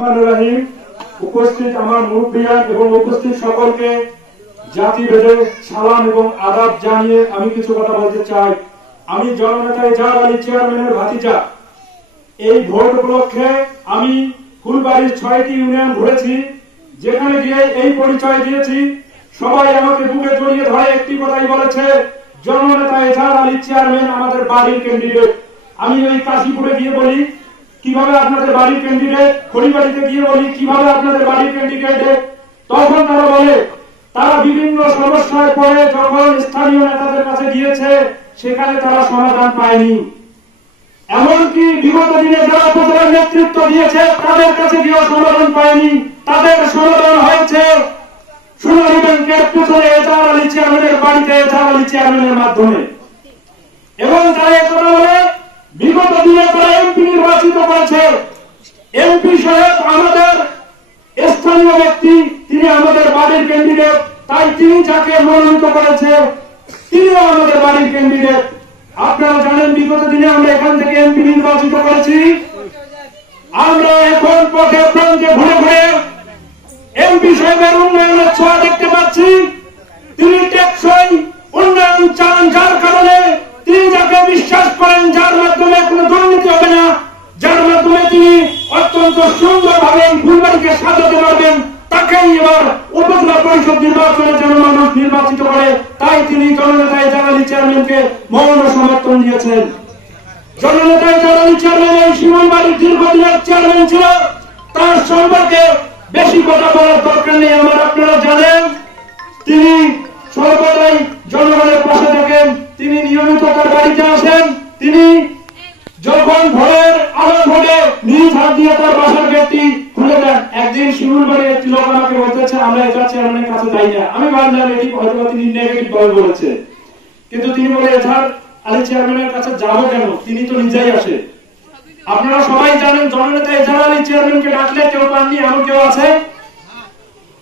রহমানির রহিম। উপস্থিত আমার মুরব্বিয়ান এবং উপস্থিত সকলকে জাতি ভেদে সালাম এবং আদাব জানিয়ে আমি কিছু কথা বলতে চাই। আমি জননেতা এজাহার আলী চেয়ারম্যানের ভাতিজা। এই ভোট উপলক্ষে আমি ফুলবাড়ির 6টি ইউনিয়ন ঘুরেছি, যেখানে গিয়ে এই পরিচয় দিয়েছি। সবাই আমাকে বুকে জড়িয়ে ধরে একটি কথাই বলেছে, জননেতা এজাহার আলী চেয়ারম্যান আমাদের বাড়ির ক্যান্ডিডেট। আমি ওই কাশীপুরে গিয়ে বলি কিভাবে আপনাদের বাড়ির ক্যান্ডিডেট, খড়িবাড়িতে গিয়ে বলি কিভাবে আপনাদের বাড়ির ক্যান্ডিডেট। তখন তারা বলে তারা বিভিন্ন সমস্যায় পড়ে যখন স্থানীয় নেতাদের কাছে গিয়েছে সেখানে তারা সমাধান পায়নি। এমনকি বিগত দিনে যারা উপজেলার নেতৃত্ব দিয়েছে তাদের কাছে গিয়েও সমাধান পায়নি। তাদের সমাধান হয়েছে সোনালী ব্যাংকের পিছনে এজাহার আলী চেয়ারম্যানের বাড়িতে এজাহার আলী চেয়ারম্যানের মাধ্যমে। এবং তারা একথা বলে বিগত দিনে তারা এমপি নির্বাচিত করেছে। এমপি সাহেব আমাদের স্থানীয় ব্যক্তি, তিনি আমাদের বাড়ির ক্যান্ডিডেট, তাই তিনি যাকে মনোনীত করেছে তিনিও আমাদের বাড়ির ক্যান্ডিডেট। আপনারা জানেন বিগত দিনে আমরা এখান থেকে এমপি নির্বাচিত করেছি। আমরা এখন পথে প্রান্তে ঘুরে ঘুরে এমপি সাহেবের উন্নয়নের ছোঁয়া দেখতে পাচ্ছি। তিনি টেকসই উন্নয়ন চান, যার কারণে তিনি যাকে বিশ্বাস করেন, যার মাধ্যমে কোনো দুর্নীতি হবে না, যার মাধ্যমে তিনি অত্যন্ত সুন্দরভাবে ফুলবাড়িকে সাজাতে পারবেন, তাকেই এবার উপজেলা পরিষদ নির্বাচনের জন্য মানুষ নির্বাচিত করে। তাই তিনি জননেতা এজাহার আলী চেয়ারম্যানকে মৌন সমর্থন দিয়েছেন। জননেতা এজাহার আলী চেয়ারম্যান এই শিমুলবাড়ির দীর্ঘদিনের চেয়ারম্যান ছিল, তার সম্পর্কে বেশি কথা বলার দরকার নেই। আপনারা জানেন তিনি সর্বদাই জনগণের পাশে থাকেন, তিনি নিয়মিত তার বাড়িতে আসেন। তিনি যখন ভোরের আলো ভোরে নিজ হাত দিয়ে তার বাসার গেটটি খুলে দেন। একদিন শিমুলবাড়ির একটি লোক আমাকে বলতেছে আমরা এজাহার চেয়ারম্যানের কাছে যাই না। আমি ভাবলাম এটি হয়তো তিনি নেগেটিভ ভাবে বলেছে, কিন্তু তিনি বলে এজাহার আলী চেয়ারম্যানের কাছে যাবো কেন, তিনি তো নিজেই আসে। আপনারা সবাই জানেন জননেতা এজাহার আলী চেয়ারম্যানকে ডাকলে কেউ পাননি, এমন কেউ আছে?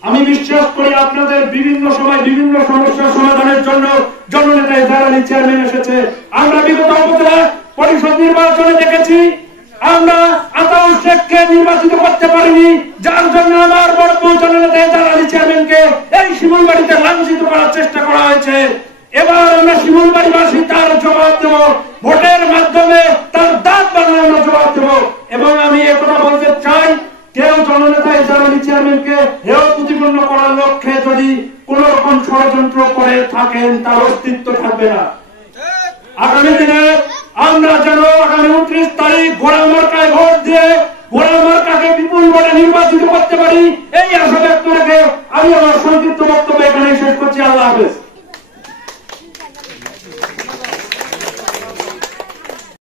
আমি বিশ্বাস করি আপনাদের বিভিন্ন সময় বিভিন্ন সমস্যার সমাধানের জন্য জননেতা এজাহার আলী চেয়ারম্যান এসেছে। আমরা বিগত উপজেলা পরিষদ নির্বাচনে দেখেছি আমরা আতাউর শেখকে নির্বাচিত করতে পারিনি, যার জন্য আমার বড় জননেতা এজাহার আলী চেয়ারম্যানকে এই শিমুলবাড়িতে লাঞ্ছিত করার চেষ্টা করা হয়েছে। এবার আমরা শিমুলবাড়িবাসী তার জবাব দেব, ভোটের মাধ্যমে তার দাঁত বানানো আমরা জবাব দেব। এবং আমি একথা বলতে চাই, কেউ জননেতা এজাহার আলী চেয়ারম্যানকে হেয় প্রতিপন্ন করার লক্ষ্যে যদি কোন রকম ষড়যন্ত্র করে থাকেন তার অস্তিত্ব থাকবে না। আগামী দিনে আমরা যেন আগামী 29 তারিখ ঘোড়া মার্কায় ভোট দিয়ে ঘোড়া মার্কাকে বিপুল ভোটে নির্বাচিত করতে পারি, এই আশা ব্যক্ত রেখে আমি আমার সংক্ষিপ্ত বক্তব্য এখানে শেষ করছি। আল্লাহ হাফেজ।